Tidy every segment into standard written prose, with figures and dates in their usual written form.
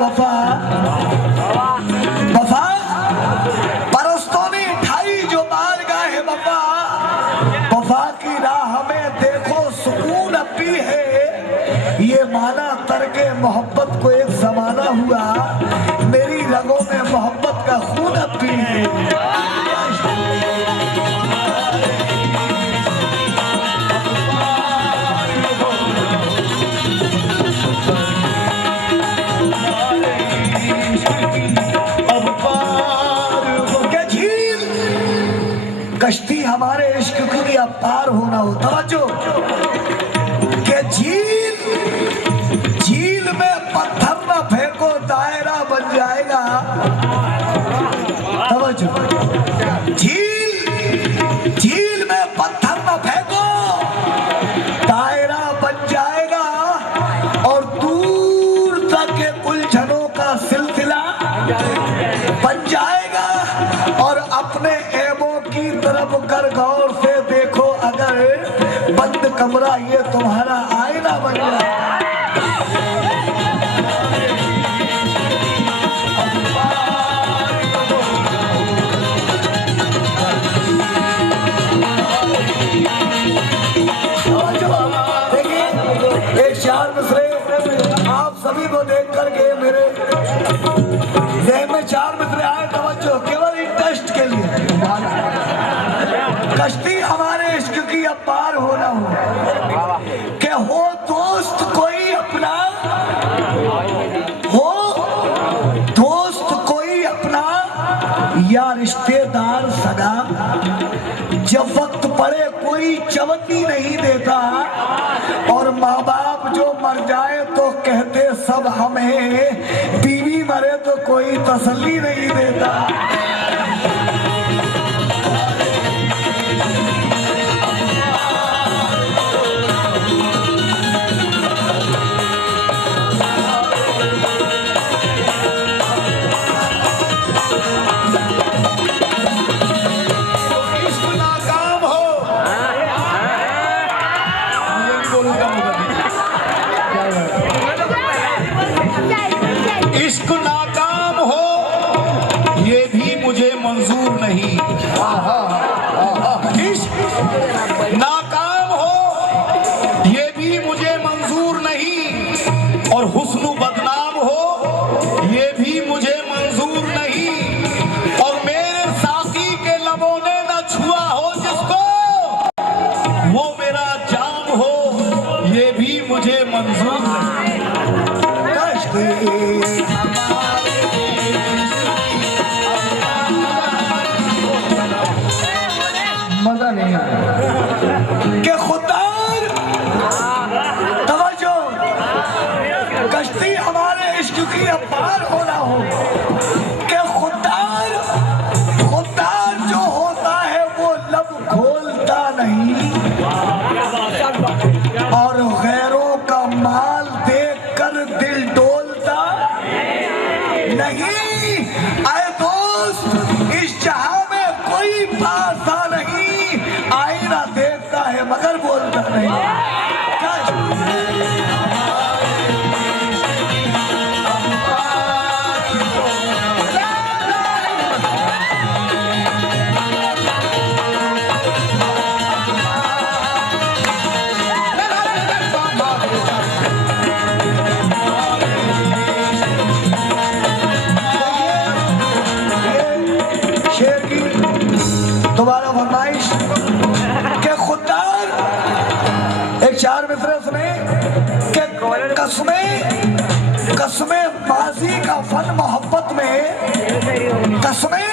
वफा, वफा परस्तों ने ढाई जो बारगाह वफा, वफा की राह में देखो सुकून अपी है। ये माना तरके मोहब्बत को एक जमाना हुआ, मेरी रगों में मोहब्बत का खून अपी है। कश्ती हमारे इश्क की अब पार होना हो, तवज्जो के झील में पत्थर न फेंको दायरा बन जाएगा। तवज्जो झील में पत्थर न फेंको दायरा बन जाएगा और दूर तक के उलझनों का सिलसिला बन जाएगा। और अपने ऐबों की तरफ कर गौर से देखो, अगर बंद कमरा ये तुम्हारा आईना बन जाए। देखिए एक चार मिसरे आप सभी को देख करके मेरे ज़हन में चार मिसरे आए, तवज्जो केवल एक टेस्ट के लिए। कश्ती हमारे इश्क की अब पार होना हो, कि हो दोस्त कोई अपना, हो दोस्त कोई अपना या रिश्तेदार सगा, जब वक्त पड़े कोई चवन्नी नहीं देता और माँ बाप जो मर जाए तो कहते सब हमें, बीवी मरे तो कोई तसल्ली नहीं देता। इश्क नाकाम हो ये भी मुझे मंजूर नहीं, इश्क नाकाम हो ये भी मुझे मंजूर नहीं, और हुस्न बदनाम हो ये भी मुझे मंजूर नहीं, और मेरे साकी के लबों ने न छुआ हो जिसको वो मेरा जाम हो ये भी मुझे मंजूर नहीं। मजा नहीं आया कि खुदा तवज्जो कश्ती हमारे इश्क की अब पार होना हो, कि खुदार जो होता है वो लब खोलता नहीं और गैरों का माल देख कर दिल डोलता नहीं। आए दोस्त इस जहां में कोई पासा नहीं, आईना देखता है मगर बोलता नहीं। दोबारा फरमाइश के खुदार एक चार मिसरे सुने के कसमें माजी का फन मोहब्बत में, कसमें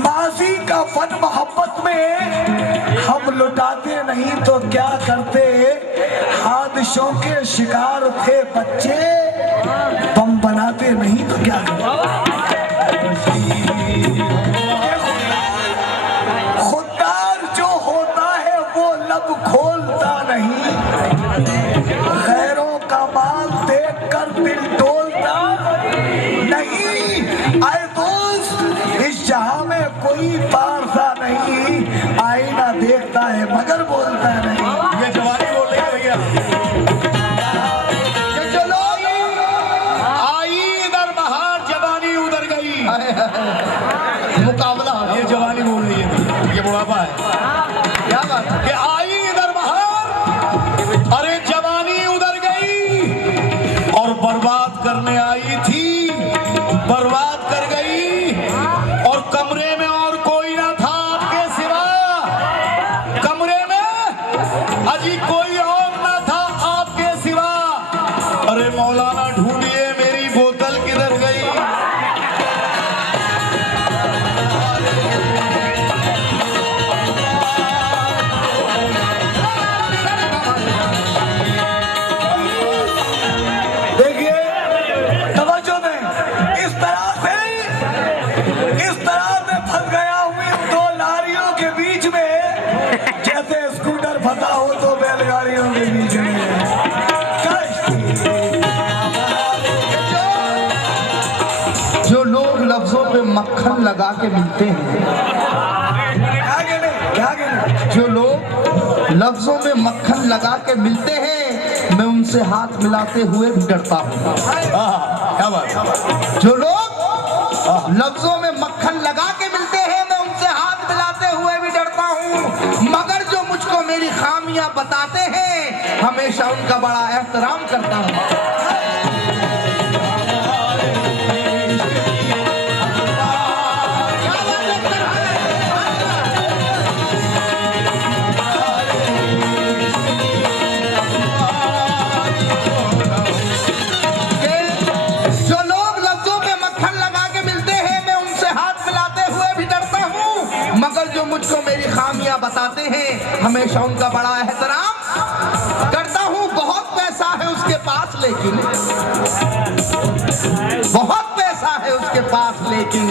माजी का फन मोहब्बत में हम लुटाते नहीं तो क्या करते, हादिसों के शिकार थे बच्चे बम बनाते नहीं तो क्या करते। खोलता नहीं, गैरों का माल देख कर दिल डोलता नहीं। आए दोस्त इस जहां में कोई पारसा नहीं, आईना देखता है मगर बोलता नहीं। ये जवानी बोल रही है भैया। चलो बर्बाद कर गई और कमरे में और कोई ना था आपके सिवा। कमरे में अजी कोई और ना था आपके सिवा। अरे मौलाना ढूंढिए मेरी बोतल किधर गई। जो लोग लफ्जों पे मक्खन लगा के मिलते हैं, जो लोग लफ्जों में मक्खन लगा के मिलते हैं, मैं उनसे हाथ मिलाते हुए भी डरता हूँ। क्या बात। जो लोग लफ्जों में मक्खन लगा के मिलते हैं, मैं उनसे हाथ मिलाते हुए भी डरता हूँ। मगर जो मुझको मेरी खामियां बताते हैं, हमेशा उनका बड़ा एहतराम करता हूँ। मुझको मेरी खामियां बताते हैं, हमेशा उनका बड़ा एहतराम करता हूं। बहुत पैसा है उसके पास लेकिन, बहुत पैसा है उसके पास लेकिन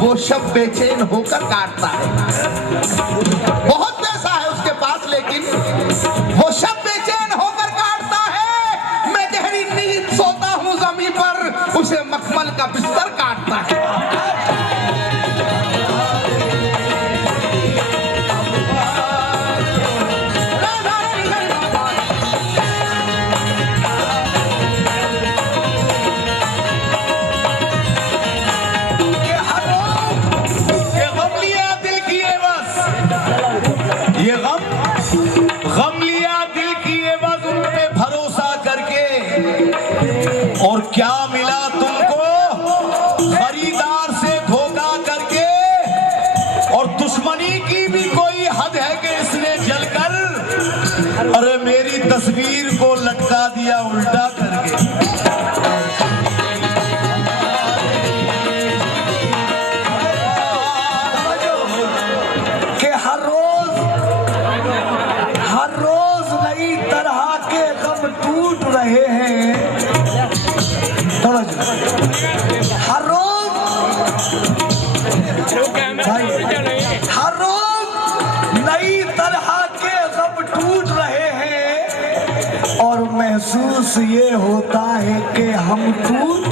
वो शब बेचैन होकर काटता है। बहुत पैसा है उसके पास लेकिन वो शब बेचैन होकर काटता है। मैं गहरी नींद सोता हूं जमीन पर, उसे मखमल का बिस्तर काटता है। और क्या मिला तुमको खरीदार से धोखा करके। और दुश्मनी की भी कोई हद है कि इसने जलकर अरे मेरी तस्वीर को लटका दिया उल्टा करके। कि हर रोज नई तरह के गम टूट रहे हैं। हर रोज नई तरह के गम टूट रहे हैं और महसूस ये होता है कि हम टूट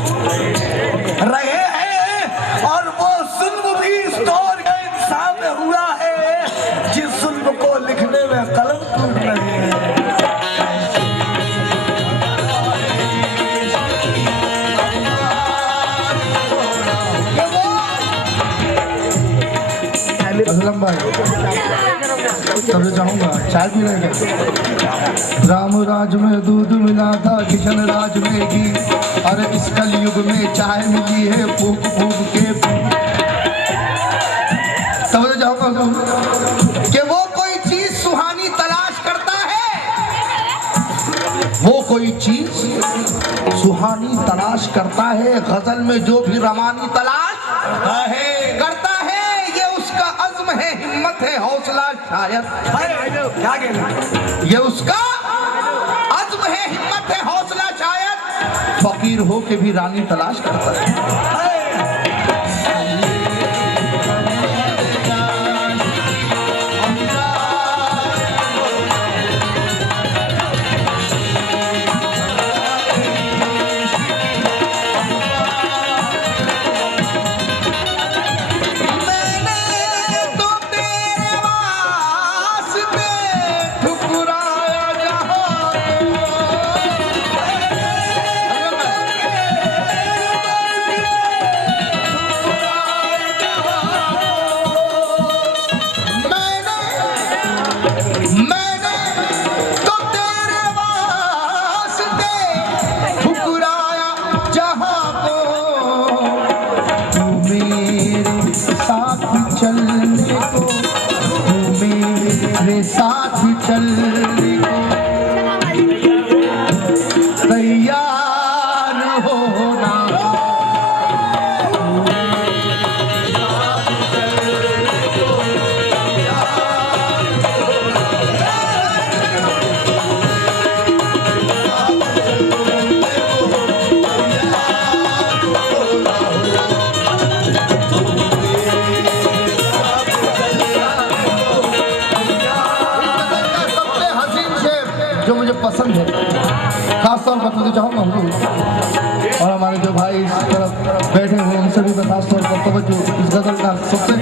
रहे हैं। और वो जुल्म भी इस दौर के इंसान में हुआ है जिस जुल्म को लिखने में कलम टूट रहे हैं। असलम भाई तब जाऊंगा, चाय पी लेंगे। राम राज में दूध मिला था, किशन राज में घी। अरे इस कलयुग में चाय मिली है फूक फूक के। तब जाऊंगा कि वो कोई चीज सुहानी तलाश करता है, वो कोई चीज सुहानी तलाश करता है। गजल में जो भी रवानी तलाश करता है, है हिम्मत है हौसला शायद। ये उसका अज़्म है, हिम्मत है हौसला शायद। फकीर हो के भी रानी तलाश करता है। साथ चलने को तैयार होना। जो मुझे पसंद है, खासतौर पर बताना चाहूँगा हुजूर और हमारे जो भाई इस तरफ बैठे हुए उनसे भी मैं खासतौर पर तवज्जो, इस गजल का सबसे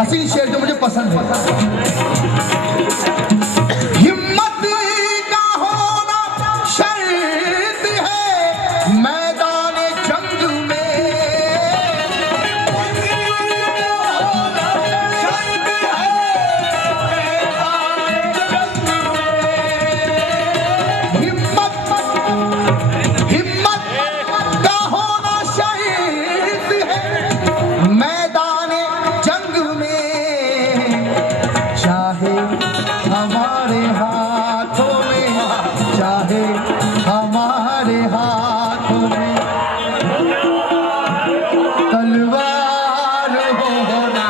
हसीन शेर जो मुझे पसंद है। हिम्मत का होना शर्त है मैदान जंग में, हमारे हाथों में, चाहे हमारे हाथों में तलवार होना।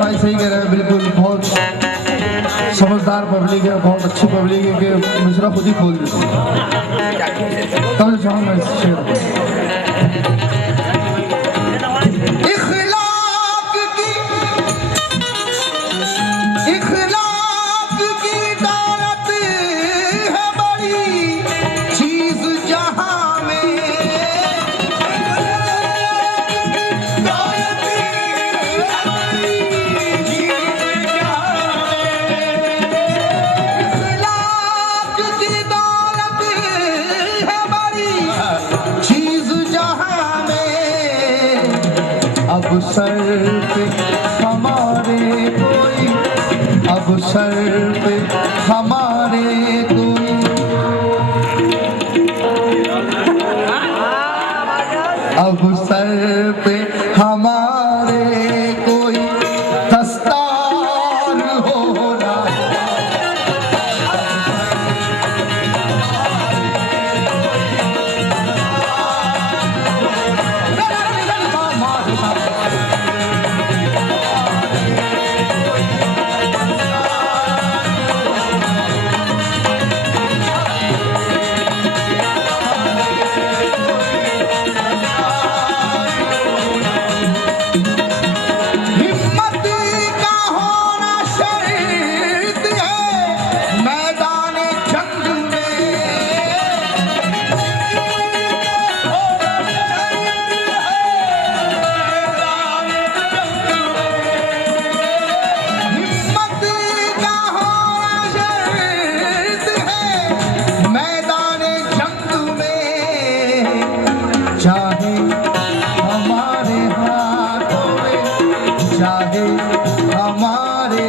भाई सही कह रहे हैं, बिल्कुल बहुत समझदार पब्लिक है, बहुत अच्छी पब्लिक है कि मिश्रा खुद ही खोल देती है। तब चाहूँगा इस शेर इखलाक की दौलत है बड़ी चीज जहां में, अब सर पे हमारे कोई, अब सर पे हमारे कोई, अब सर पे हमारे कोई दस्तार होना। चाहे हमारे हाथों में, चाहे हमारे